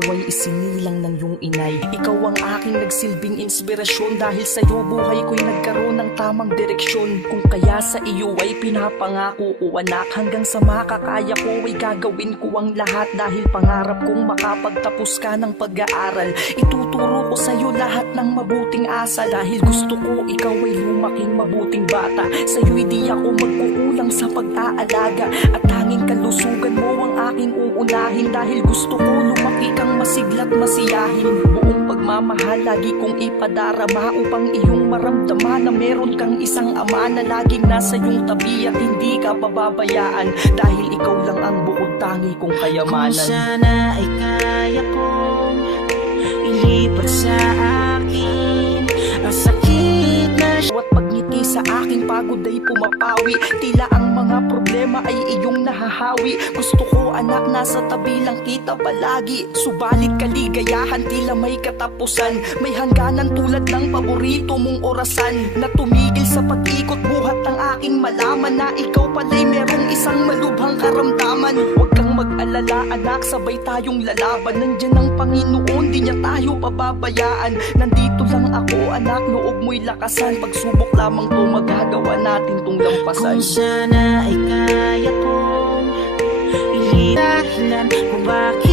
ikaw ay isinilang ng iyong inay. Ikaw ang aking nagsilbing inspirasyon, dahil sa'yo buhay ko'y nagkaroon ng tamang direksyon. Kung kaya sa iyo ay pinapangako ko anak, hanggang sa makakaya ko ay gagawin ko ang lahat. Dahil pangarap kong makapagtapos ka ng pag-aaral, ituturo ko sa'yo lahat ng mabuting asa. Dahil gusto ko ikaw ay lumaking mabuting bata, sa'yo'y di ako magkukulang sa pag-aalaga. At tanging kalusugan mo ang aking uunahin, dahil gusto ko lumaki kang masigla't masiyahin. Buong pagmamahal lagi kong ipadarama, upang iyong maramdaman na meron kang isang ama na laging nasa iyong tabi at hindi ka pababayaan. Dahil ikaw lang ang bukod tangi kong kayamanan. Kung sana ay kaya kong ilipat sa akin ang sakit na bawat pagngiti sa aking pagod ay pumapawi, tila ang mga problema ay iyong nahahawi. Gusto ko anak nasa tabi lang kita palagi, subalit kaligayahan tila may katapusan. May hangganan tulad ng paborito mong orasan, na tumigil sa pag-ikot buhat ng aking malaman na ikaw pala'y merong isang malubhang karamdaman. Huwag kang mag-alala anak, sabay tayong lalaban. Nandyan ang Panginoon, di niya tayo pababayaan. Nandito lang ako anak, loob mo'y lakasan. Pagsubok lamang to, magagawa natin tong lampasan. Kung sana ay kaya kong ilipat kung bakit